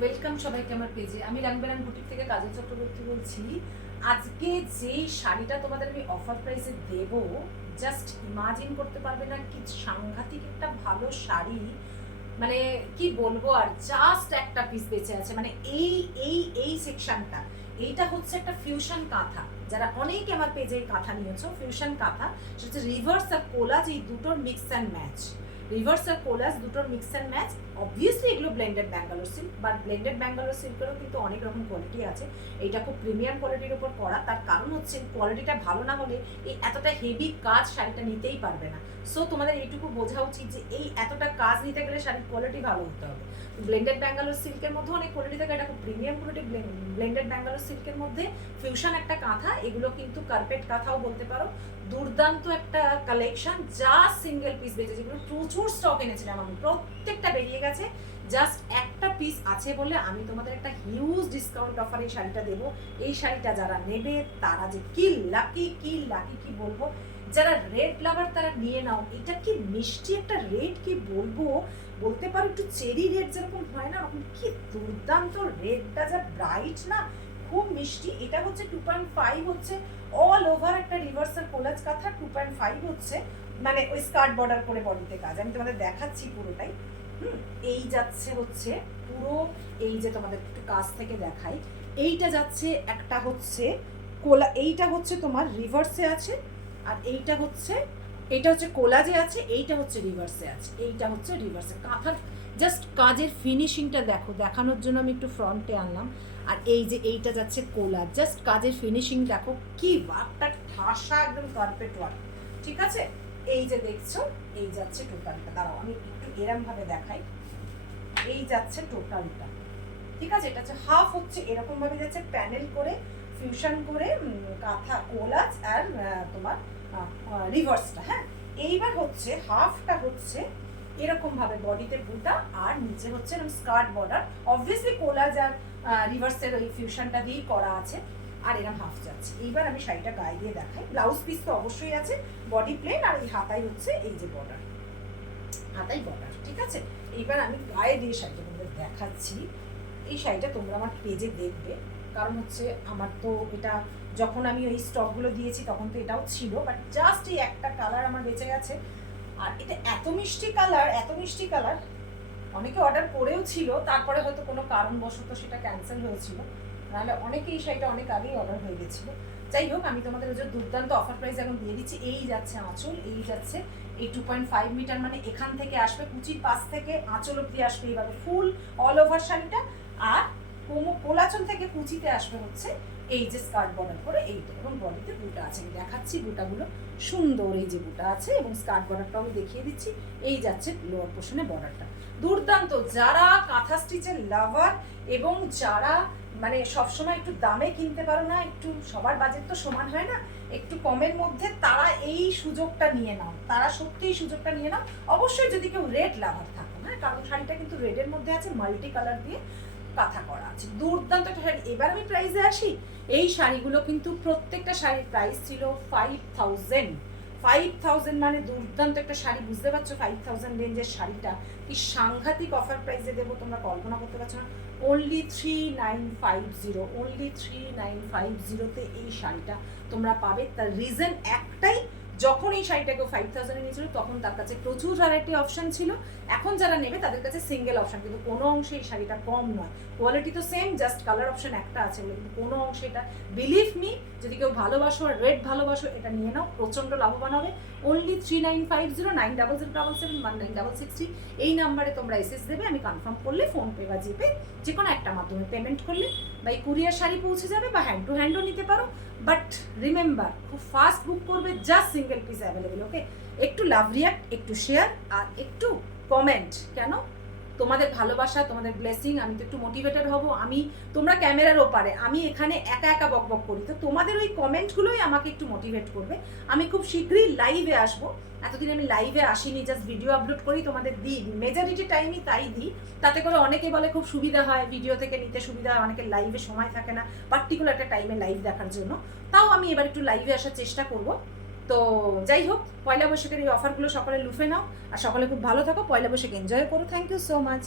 Welcome সবাইকে আমার পেজে। আমি রাংবেরাং বুটিক থেকে কাজল চক্রবর্তী বলছি। আজকে যেই শাড়িটা তোমাদের আমি অফার প্রাইসে দেব, জাস্ট ইমাজিন করতে পারবে না কি সাংঘাতিক একটা ভালো শাড়ি। মানে কি বলবো, আর জাস্ট একটা পিস বেঁচে আছে। মানে এই এই এই সেকশনটা, এইটা হচ্ছে একটা ফিউশন কাঁথা। যারা অনেকে আমার পেজে কাঁথা নিয়েছো, ফিউশন কাঁথা, সেটা হচ্ছে রিভার্স আর কোলাজ, এই দুটোর মিক্স অ্যান্ড ম্যাচ। রিভার্স আর কোলাজ দুটোর মিক্স অ্যান্ড ম্যাচ। অবভিয়াসলি এগুলো blended Bangalore silk, but blended Bangalore সিল্কেরও কিন্তু অনেক রকম কোয়ালিটি আছে। এইটা খুব প্রিমিয়াম কোয়ালিটির উপর করা, তার কারণ হচ্ছে কোয়ালিটিটা ভালো না হলে এই এতটা হেভি কাজ শাড়িটা নিতেই পারবে না। সো তোমাদের এইটুকু বোঝা উচিত যে এই এতটা কাজ নিতে গেলে শাড়ির কোয়ালিটি ভালো হতে হবে। ব্লেন্ডেড ব্যাঙ্গালোর সিল্কের মধ্যে অনেক কোয়ালিটি থাকে, এটা খুব প্রিমিয়াম কোয়ালিটি। ব্লেন্ডেড ব্যাঙ্গালোর সিল্কের মধ্যে ফিউশন একটা কাঁথা, এগুলো কিন্তু কার্পেট কাঁথাও বলতে পারো। দুর্দান্ত একটা কালেকশন, যা সিঙ্গেল পিস বেঁচেছে, যেগুলো প্রচুর স্টক এনেছিলাম আমি, প্রত্যেকটা বেরিয়ে গেছে। জাস্ট একটা পিস আছে বলে আমি তোমাদের একটা হিউজ ডিসকাউন্ট অফার এই শাড়িটা দেবো। এই শাড়িটা যারা নেবে তারা যে কি লাকি কি বলবো। যারা রেড লাভার তারা নিয়ে নাও। এটা কি মিষ্টি একটা রেড, কি বলবো, বলতে পারো একটু চেরি রেড যেরকম হয় না, ওরকম কি দুর্দান্ত রেডটা, যা ব্রাইট না, খুব মিষ্টি। এটা হচ্ছে 2.5 হচ্ছে অল ওভার একটা রিভার্সাল কোলাজ কাঁথা। 2.5 হচ্ছে মানে ওই স্কার্ট বর্ডার করে বডিতে কাজ। আমি তোমাদের দেখাচ্ছি পুরোটাই। এই যাচ্ছে হচ্ছে পুরো, এই যে তোমাদের একটু কাছ থেকে দেখাই, এইটা যাচ্ছে একটা হচ্ছে কোলা, এইটা হচ্ছে তোমার রিভার্সে আছে, আর এইটা হচ্ছে কোলাজে আছে, এইটা হচ্ছে রিভার্সে আছে, এইটা হচ্ছে রিভার্সে। কাঁথার জাস্ট কাজের ফিনিশিংটা দেখো, দেখানোর জন্য আমি একটু ফ্রন্টে আনলাম। আর এই যে এইটা যাচ্ছে কোলাজ, জাস্ট কাজের ফিনিশিং দেখো, কি ওয়ার্কটা ঠাসা, একদম কার্পেট ওয়ার্ক। ঠিক আছে, এই যে দেখছো, এই যাচ্ছে টোটালটা। দাঁড়াও আমি একটু এরম ভাবে দেখাই। এই যাচ্ছে টোটালটা, ঠিক আছে। এটা হচ্ছে হাফ, হচ্ছে এরকম ভাবে যাচ্ছে প্যানেল করে, ফিউশন করে, কাঁথা কোলাজ আর তোমার রিভার্সটা। হ্যাঁ, এইবার হচ্ছে হাফটা হচ্ছে এরকম ভাবে বডিতে বুটা, আর নিচে হচ্ছে এরকম স্কার্ট বর্ডার। অবভিয়াসলি কোলাজ আর রিভার্সের ওই ফিউশনটা দিয়েই করা আছে। আর এরকম হাফ যাচ্ছে। এইবার আমি শাড়িটা গায়ে দিয়ে দেখাই। ব্লাউজ পিস তো অবশ্যই আছে, বডি প্লেন, আর এই হাতাই হচ্ছে এই যে বর্ডার, হাতাই বর্ডার। ঠিক আছে, এইবার আমি গায়ে দিয়ে শাড়িটা তোমাদের দেখাচ্ছি। এই শাড়িটা তোমরা আমার পেজে দেখবে, কারণ হচ্ছে আমার তো এটা যখন আমি ওই স্টকগুলো দিয়েছি তখন তো এটাও ছিল, বাট জাস্ট এই একটা কালার আমার বেঁচে গেছে। আর এটা এত মিষ্টি কালার, অনেকে অর্ডার করেও ছিল, তারপরে হয়তো কোনো কারণবশত সেটা ক্যান্সেল হয়েছিল, নাহলে অনেকে এই শাড়িটা অনেক আগেই অর্ডার হয়ে গেছিলো। যাই হোক, আমি তোমাদের ওই যে দুর্দান্ত অফার প্রাইস এখন দিয়ে দিচ্ছি। এই যাচ্ছে আঁচল, এই যাচ্ছে এই 2.5 মিটার, মানে এখান থেকে আসবে কুচির পাশ থেকে আঁচল অব্দি আসবে এইভাবে ফুল অল ওভার শাড়িটা। আর কোলাচল থেকে কুচিতে আসবে হচ্ছে এই যে স্কার্ট বর্ডার করে এইটা, এবং বডিতে বুটা আছে। আমি দেখাচ্ছি বুটাগুলো, সুন্দর এই যে বুটা আছে, এবং স্কার্ট বর্ডারটাও আমি দেখিয়ে দিচ্ছি। এই যাচ্ছে লোয়ার পোর্শনে বর্ডারটা, দুর্দান্ত। যারা কাঁথা স্টিচের লাভার এবং যারা মানে সবসময় একটু দামে কিনতে পারো না, একটু সবার বাজেট তো সমান হয় না, একটু কমের মধ্যে, তারা এই সুযোগটা নিয়ে নাও, তারা সত্যিই সুযোগটা নিয়ে নাও। অবশ্যই যদি কেউ রেড লাভার থাকো, হ্যাঁ, কারণ শাড়িটা কিন্তু রেডের মধ্যে আছে, মাল্টি কালার দিয়ে কাঁথা করা আছে, দুর্দান্ত একটা শাড়ি। এবার আমি প্রাইসে আসি। এই শাড়িগুলো কিন্তু প্রত্যেকটা শাড়ির প্রাইস ছিল 5,000 মানে দুর্দান্ত একটা শাড়ি, বুঝতে পারছো? 5,000 রেঞ্জের শাড়িটা কি সাংঘাতিক অফার প্রাইসে দেবো তোমরা কল্পনা করতে পারছো না। অনলি 3950তে এই শাড়িটা তোমরা পাবে। তার রিজন একটাই, যখন এই শাড়িটাকে 5,000 নিয়েছিল তখন তার কাছে প্রচুর ভ্যারাইটি অপশন ছিল। এখন যারা নেবে তাদের কাছে সিঙ্গেল অপশন, কিন্তু কোনো অংশে এই শাড়িটা কম নয়। কোয়ালিটি তো সেম, জাস্ট কালার অপশন একটা আছে বলে, কিন্তু কোনো অংশে এটা, বিলিভ মি, যদি কেউ ভালোবাসো আর রেড ভালোবাসো, এটা নিয়ে নাও, প্রচণ্ড লাভবান হবে। অনলি 3950 9007719663 এই নাম্বারে তোমরা এসএস দেবে। আমি কনফার্ম করলে ফোনপে বা জিপে যে কোনো একটা মাধ্যমে পেমেন্ট করলে বাই কুরিয়ার শাড়ি পৌঁছে যাবে, বা হ্যান্ড টু হ্যান্ডও নিতে পারো। বাট রিমেম্বার, খুব ফাস্ট বুক করবে, জাস্ট সিঙ্গেল পিস অ্যাভেলেবেল। ওকে, একটু লাভ রিয়াক্ট, একটু শেয়ার, আর একটু কমেন্ট। কেন? তোমাদের ভালোবাসা, তোমাদের ব্লেসিং, আমি তো একটু মোটিভেটেড হব। আমি, তোমরা ক্যামেরার ওপারে, আমি এখানে একা একা বকবক করি, তো তোমাদের ওই কমেন্টগুলোই আমাকে একটু মোটিভেট করবে। আমি খুব শীঘ্রই লাইভে আসবো। এতদিন আমি লাইভে আসিনি, জাস্ট ভিডিও আপলোড করি, তোমাদের দিই, মেজরিটি টাইমই তাই দিই। তাতে করে অনেকে বলে খুব সুবিধা হয়, ভিডিও থেকে নিতে সুবিধা হয়, অনেকে লাইভে সময় থাকে না পার্টিকুলার একটা টাইমে লাইভ দেখার জন্য। তাও আমি এবার একটু লাইভে আসার চেষ্টা করব। তো যাই হোক, পয়লা বৈশাখের এই অফারগুলো সকলে লুফে নাও, আর সকলে খুব ভালো থাকো, পয়লা বৈশাখ এনজয় করো। Thank you so much.